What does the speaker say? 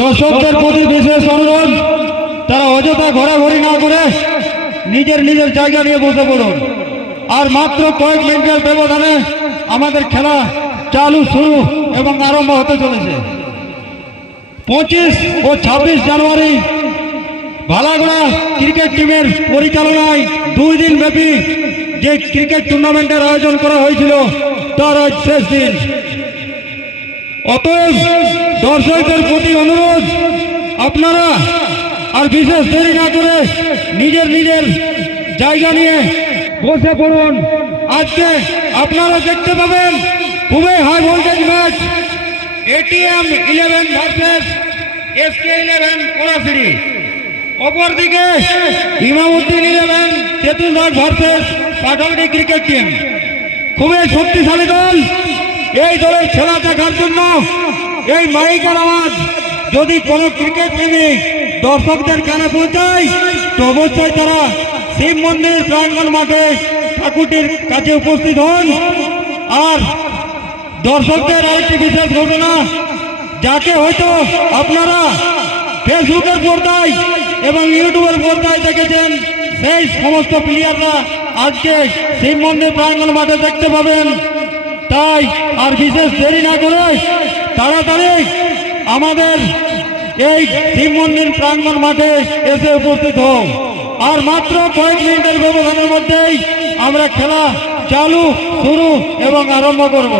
দর্শকদের প্রতি বিশেষ অনুরোধ, তারা অযথা ঘোরাঘুরি না করে নিজের নিজের জায়গা নিয়ে বসে পড়ুন। আর মাত্র কয়েক মিনিটের ব্যবধানে আমাদের খেলা চালু শুরু এবং আরম্ভ হতে চলেছে। 25 ও 26 জানুয়ারি ভালাগড়া ক্রিকেট টিমের পরিচালনায় 2 দিন ব্যাপী যে ক্রিকেট টুর্নামেন্টের আয়োজন করা হয়েছিল তার আজ শেষ দিন। অতএব দর্শকদের প্রতি অনুরোধ, আপনারা আর বিশেষ দেরি না করে নিজের নিজের জায়গা নিয়ে বসে পড়ুন। আজকে আপনারা দেখতে পাবেন খুবই high voltage match, ATM 11 versus SK 11 কোরাসিরি। অপরদিকে Imamuddin 11 Tetulghat versus Pataudi cricket team. খুবই শক্তিশালী দল। এই দলের খেলা দেখার জন্য এই মাইকের আওয়াজ যদি কোনো ক্রিকেট প্রেমী দর্শকদের কানে পৌঁছায় তো অবশ্যই তারা শিব মন্দির প্রাঙ্গণ মাঠে ঠাকুরটির কাছে উপস্থিত হন। আর দর্শকদের আরেকটি বিশেষ ঘটনা, যাকে হয়তো আপনারা ফেসবুকের পর্দায় এবং ইউটিউবের পর্দায় দেখেছেন, সেই সমস্ত প্লেয়াররা আজকে শিব মন্দির প্রাঙ্গণ মাঠে দেখতে পাবেন। তাই আর বিশেষ দেরি না করে তাড়াতাড়ি আমাদের এই শিব মন্দির প্রাঙ্গণ মাঠে এসে উপস্থিত হও। আর মাত্র কয়েক মিনিটের ব্যবধানের মধ্যেই আমরা খেলা চালু শুরু এবং আরম্ভ করব।